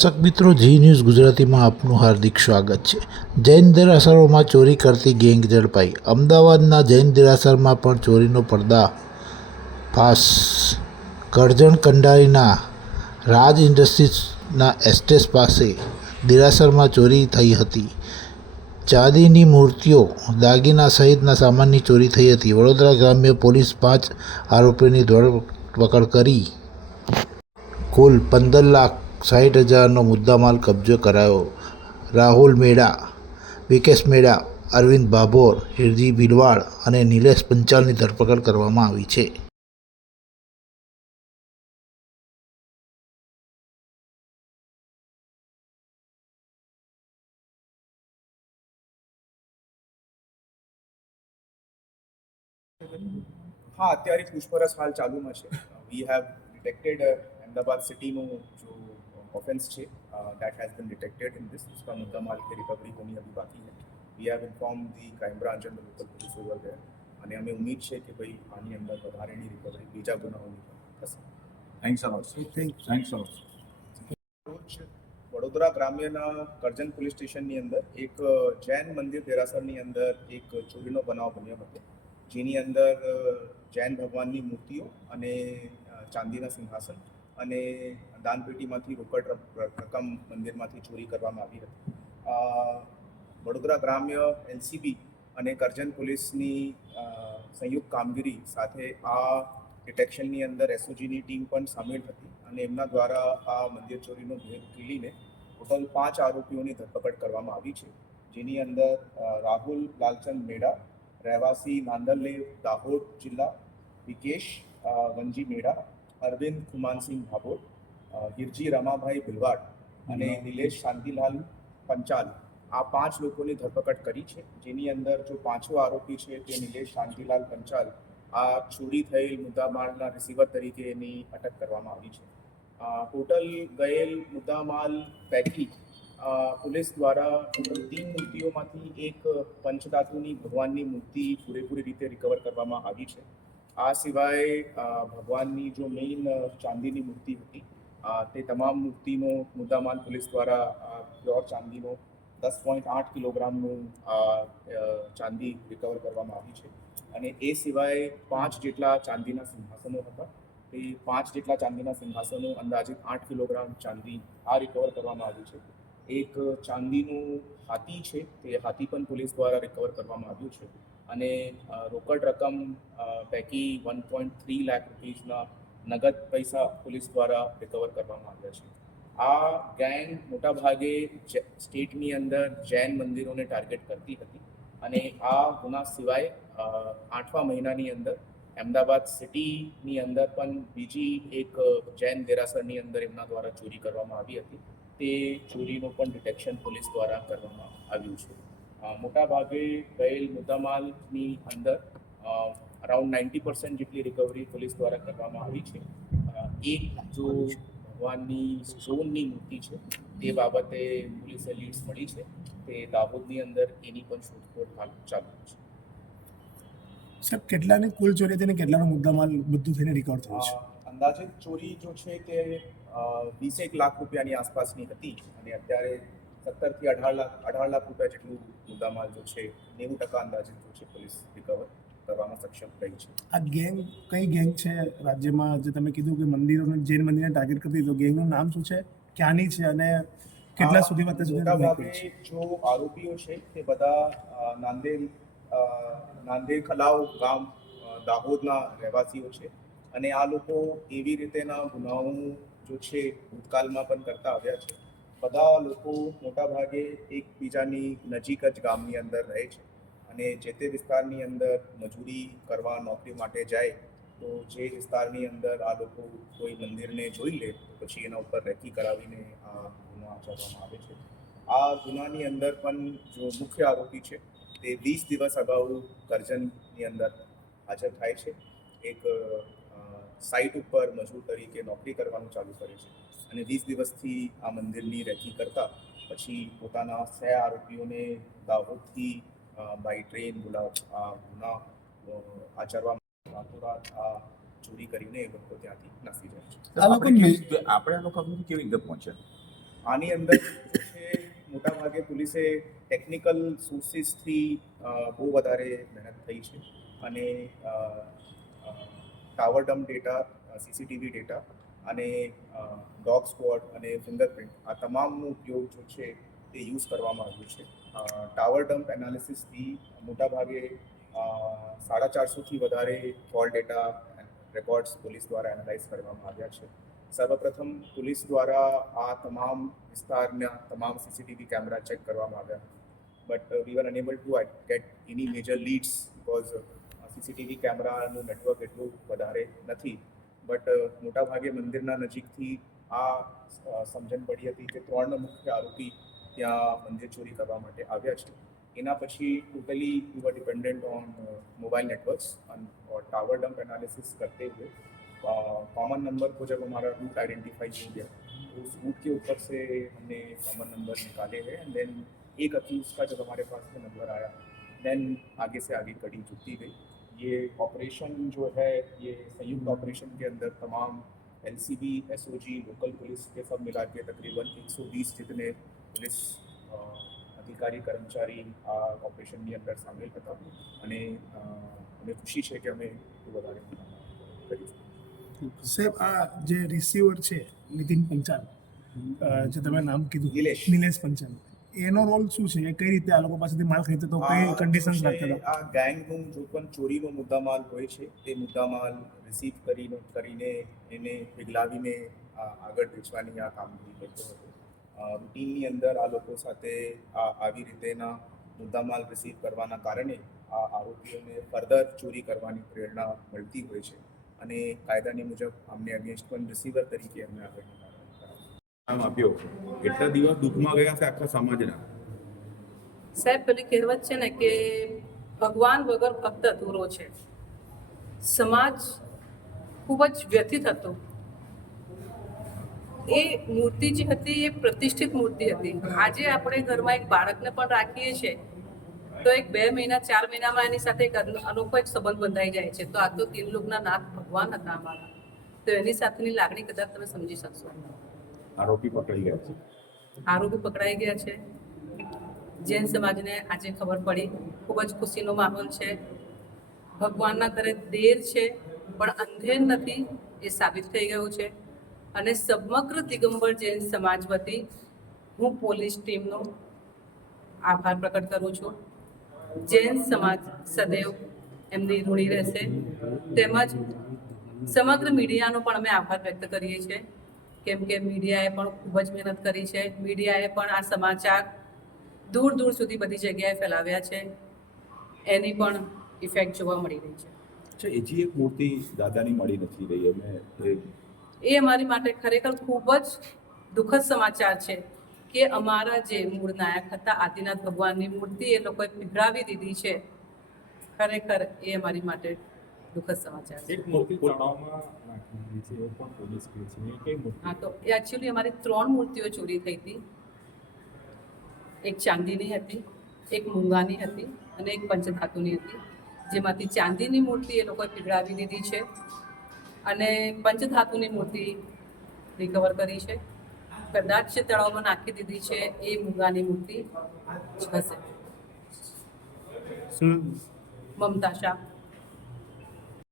દર્શક મિત્રો, જી ન્યૂઝ ગુજરાતીમાં આપનું હાર્દિક સ્વાગત છે. જૈન દેરાસરોમાં ચોરી કરતી ગેંગ ઝડપાઈ. અમદાવાદના જૈન દેરાસરમાં પણ ચોરીનો પર્દાફાશ. કરજણ કંડારીના રાજ ઇન્ડસ્ટ્રીઝના એસ્ટેટ પાસે દેરાસરમાં ચોરી થઈ હતી. ચાંદીની મૂર્તિઓ, દાગીના સહિતના સામાનની ચોરી થઈ હતી. વડોદરા ગ્રામ્ય પોલીસ 5 આરોપીઓની ધરપકડ કરી કુલ 15,60,000નો મુદ્દામાલ કબજે કરાયો. રાહુલ મેડા, વિકેશ મેડા, અરવિંદ ભાભોર, હિરજી ભીલવાડ અને નિલેશ પંચાલની ધરપકડ કરવામાં આવી છે. हाँ અત્યારે પૂછપરછ હાલ ચાલુમાં છે. વી હેવ ડિટેક્ટેડ અમદાવાદ સિટીનો जो ऑफेंस છે that has been detected in this. इसका मुद्दामाल की रिकवरी होनी अभी बाकी है. We have informed the crime branch and the local police over there. અને અમે ઉમ્મીદ છે કે ભાઈ આની અંદર વધારેની રિકવરી બીજા ગુનાઓની થશે. Thanks a lot. રોજ વડોદરા ગ્રામ્યના કરજણ પોલીસ સ્ટેશનની અંદર એક જૈન મંદિર દેરાસરની અંદર એક ચોરીનો બનાવ બન્યો હતો, જેની અંદર જૈન ભગવાનની મૂર્તિઓ અને ચાંદીના સિંહાસન અને દાનપેટીમાંથી રોકડ રકમ મંદિરમાંથી ચોરી કરવામાં આવી હતી. વડોદરા ગ્રામ્ય એલસીબી અને કરજણ પોલીસની સંયુક્ત કામગીરી સાથે આ ડિટેક્શનની અંદર એસઓજીની ટીમ પણ સામેલ હતી અને એમના દ્વારા આ મંદિર ચોરીનો ભેદ ખીલીને ટોટલ 5 આરોપીઓની ધરપકડ કરવામાં આવી છે, જેની અંદર રાહુલ લાલચંદ મેડા, રહેવાસી નાંદરલેવ, દાહોદ જિલ્લા, વિકેશ વનજી મેડા, અરવિંદ ખુમાનસિંહ ભાભોર, હિરજી રમાભાઈ ભીલવાડ અને નિલેશ શાંતિલાલ પંચાલ, આ 5 લોકોની ધરપકડ કરી છે. જેની અંદર જો 5મો આરોપી છે તે નિલેશ શાંતિલાલ પંચાલ આ ચોરી થયેલ મુદ્દામાલના રિસીવર તરીકેની અટક કરવામાં આવી છે. ટોટલ ગયેલ મુદ્દામાલ પૈકી પોલીસ દ્વારા ટોટલ 3 મૂર્તિઓમાંથી એક પંચધાતુની ભગવાનની મૂર્તિ પૂરેપૂરી રીતે રિકવર કરવામાં આવી છે. આ સિવાય ભગવાનની જો મેઇન ચાંદીની મૂર્તિ હતી તે તમામ મૂર્તિનો મુદ્દામાલ પોલીસ દ્વારા પ્યોર ચાંદીનો 10.8 કિલોગ્રામનું ચાંદી રિકવર કરવામાં આવી છે. અને એ સિવાય 5 જેટલા ચાંદીના સિંહાસનો હતા. તે 5 જેટલા ચાંદીના સિંહાસનો અંદાજિત 8 કિલોગ્રામ ચાંદી આ રિકવર કરવામાં આવી છે. એક ચાંદીનું હાથી છે, તે હાથી પણ પોલીસ દ્વારા રિકવર કરવામાં આવ્યું છે. અને રોકડ રકમ પૈકી 1.3 લાખ રૂપીસના નગદ પૈસા પોલીસ દ્વારા રિકવર કરવામાં આવ્યા છે. આ ગેંગ મોટાભાગે સ્ટેટની અંદર જૈન મંદિરોને ટાર્ગેટ કરતી હતી અને આ ગુના સિવાય 8મા મહિનાની અંદર અમદાવાદ સિટીની અંદર પણ બીજી એક જૈન દેરાસરની અંદર એમના દ્વારા ચોરી કરવામાં આવી હતી. તે ચોરીનું પણ ડિટેક્શન પોલીસ દ્વારા કરવામાં આવ્યું છે. મોટાભાગે ગયેલ મુદ્દામાલની અંદર અરાઉન્ડ 90% જેટલી રિકવરી પોલીસ દ્વારા કરવામાં આવી છે. એક જો ભગવાનની સ્ટોનની મૂર્તિ છે તે બાબતે પોલીસે લીડ્સ મળી છે. તે દાહોદની અંદર એની પણ શોધખોળ હાલ ચાલુ છે. સાહેબ, કેટલાની કુલ ચોરી થઈને કેટલાનો મુદ્દામાલ બધું થઈને રિકવર થયું છે? અંદાજિત ચોરી જો છે તે 20 લાખ રૂપિયાની આસપાસની હતી અને અત્યારે 17 થી 18 લાખ રૂપિયા જેટલું મુદ્દામાલ જો છે 90% અંદાજિત જો છે પોલીસ રિકવર કરવામાં સક્ષમ રહી છે. આ ગેંગ કઈ ગેંગ છે રાજ્યમાં? જે તમે કીધું કે મંદિરોને જૈન મંદિરને ટાર્ગેટ કરતી, તો ગેંગનું નામ શું છે, ક્યાંની છે અને કેટલા સુધીમાં મોટાભાગે જો આરોપીઓ છે તે બધા નાંદેડ ખલાવ ગામ દાહોદના રહેવાસીઓ છે અને આ લોકો એવી રીતેના ગુનાઓ જો છે ભૂતકાળમાં પણ કરતા આવ્યા છે. બધા લોકો મોટાભાગે એકબીજાની નજીક જ ગામની અંદર રહે છે અને જે તે વિસ્તારની અંદર મજૂરી કરવા નોકરી માટે જાય તો જે વિસ્તારની અંદર આ લોકો કોઈ મંદિરને જોઈ લે તો પછી એના ઉપર રેકી કરાવીને આ ગુનો આચરવામાં આવે છે. આ ગુનાની અંદર પણ જો મુખ્ય આરોપી છે તે 20 દિવસ અગાઉ કરજણની અંદર હાજર થાય છે. એક સાઇટ ઉપર મજૂર તરીકે નોકરી કરવાનું ચાલુ કરે છે અને 20 દિવસથી આ મંદિરની રેકી કરતા પછી પોતાના આરોપીઓને દાહોદથી બાય ટ્રેન ગુના આચરવા રાતોરાત આ ચોરી કરીને એ લોકો ત્યાંથી નાસી જાય છે. આપણે આ લોકો સુધી કેવી રીતે પહોંચ્યા? આની અંદર છે મોટાભાગે પોલીસે ટેકનિકલ સોર્સિસથી બહુ વધારે મહેનત થઈ છે અને tower dump data, CCTV data અને ડોગ સ્ક્વોડ અને ફિંગરપ્રિન્ટ આ તમામનો ઉપયોગ જો છે તે યુઝ કરવામાં આવ્યું છે. ટાવર ડમ્પ એનાલિસિસથી મોટાભાગે 450થી વધારે કોલ ડેટા રેકોર્ડ્સ પોલીસ દ્વારા એનાલાઇઝ કરવામાં આવ્યા છે. સર્વપ્રથમ પોલીસ દ્વારા આ તમામ વિસ્તારના તમામ સીસીટીવી કેમેરા ચેક કરવામાં આવ્યા, but we were unable to get any major leads because CCTV કેમેરાનું નેટવર્ક એટલું વધારે નથી. બટ મોટાભાગે મંદિરના નજીકથી આ સમજણ પડી હતી કે 3 મુખ્ય આરોપી ત્યાં મંદિર ચોરી કરવા માટે આવ્યા છે. એના પછી totally we were dependent on mobile networks और टावर डंप एनालिसिस करते हुए कॉमन नंबर को जब हमारा रूट आइडेंटिफाई हो गया तो उस रूट के ऊपर से हमने कॉमन नंबर निकाले हैं एंड देन एक अक्यूज का जब हमारे पास में नंबर आया देन आगे से आगे कड़ी जुड़ती गई. ये ऑपरेशन जो है ये संयुक्त ऑपरेशन के अंदर तमाम एलसीबी, एसओजी, लोकल पुलिस के सब मिला के तकरीबन 120 जितने पुलिस अधिकारी कर्मचारी આ ઓપરેશનની અંદર સામેલ હતા અને અમને ખુશી છે કે અમે એટલું વધારે કર્યું. સાહેબ, આ જે રિસીવર છે નીતિન પંચાલ, જે તમે નામ કીધું નિલેશ પંચાલ, એનો રોલ શું છે? કઈ રીતે આ લોકો પાસેથી માલ ખરીદતો હતો, કઈ કન્ડિશન્સ રાખતા હતા? આ ગેંગનું જો પણ ચોરીનો મુદ્દામાલ હોય છે તે મુદ્દામાલ રિસીવ કરીને એને પીગલાવીને આગળ વેચવાની આ કામગીરી કરતો હતો. રૂટીનની અંદર આ લોકો સાથે આવી રીતેના મુદ્દામાલ રિસીવ કરવાના કારણે આ આરોપીઓને ફર્ધર ચોરી કરવાની પ્રેરણા મળતી હોય છે અને કાયદાની મુજબ અમને અગેન્સ્ટ પણ રિસીવર તરીકે અમને આગળની કાર્યવાહી કરાવી. નામ આપ્યો એટલા દિવસ દુઃખમાં ગયા છે આખા સમાજના. સાહેબ, પેલી કહેવત છે ને કે ભગવાન વગર ભક્ત અધૂરો છે. સમાજ ખૂબ જ વ્યથિત હતો. એ મૂર્તિ જે હતી એ પ્રતિષ્ઠિત મૂર્તિ હતી. આજે આપણે ઘરમાં એક બાળકને પણ રાખીએ છીએ તો એક 2 મહિના 4 મહિનામાં એની સાથે એક અનોખો એક સંબંધ બંધાઈ જાય છે. તો આ તો 3 લોકના નાથ ભગવાન હતા અમારા, તો એની સાથેની લાગણી કદાચ તમે સમજી શકશો. આરોપી પકડાઈ ગયા છે. આરોપી પકડાઈ ગયા છે. જૈન સમાજને આજે ખબર પડી, ખૂબ જ ખુશીનો માહોલ છે. ભગવાનના ઘરે દેર છે પણ અંધેર નથી એ સાબિત થઈ ગયું છે. અને સમગ્ર દિગંબર જૈન સમાજ વતી હું પોલીસ ટીમનો આભાર પ્રકટ કરું છું. જૈન સમાજ સદૈવ એમની ઋણી રહેશે. તેમજ સમગ્ર મીડિયાનો પણ અમે આભાર વ્યક્ત કરીએ છીએ, કેમ કે મીડિયાએ પણ ખૂબ જ મહેનત કરી છે. મીડિયાએ પણ આ સમાચાર દૂર દૂર સુધી બધી જગ્યાએ ફેલાવ્યા છે. એની પણ ઇફેક્ટ જોવા મળી રહી છે. અચ્છા, એજી એક મૂર્તિ દાદાની મળી નથી રહી. અમે એ અમારી માટે ખરેખર ખૂબ જ દુઃખદ સમાચાર છે કે અમારા જે મૂળ નાયક હતા આદિનાથ ભગવાનની મૂર્તિ એ લોકોએ પીગળાવી દીધી છે. ખરેખર એ અમારી માટે દુઃખદ સમાચાર છે. એક મૂર્તિ તળાવમાં નાખી છે એ પણ પોલીસ કહે છે. એ કઈ મૂર્તિ? હા, તો એ એકચ્યુઅલી અમારી 3 મૂર્તિઓ ચોરી થઈ હતી. એક ચાંદીની હતી, એક મૂંગાની હતી અને એક પંચધાતુની હતી. જેમાંથી ચાંદીની મૂર્તિ એ લોકોએ પીગળાવી દીધી છે અને પંચધાતુની મૂર્તિ રિકવર કરી છે. કદાચ જે તળાવમાં નાખી દીધી છે એ મૂંગાની મૂર્તિ જ હશે. મમતા શાહ.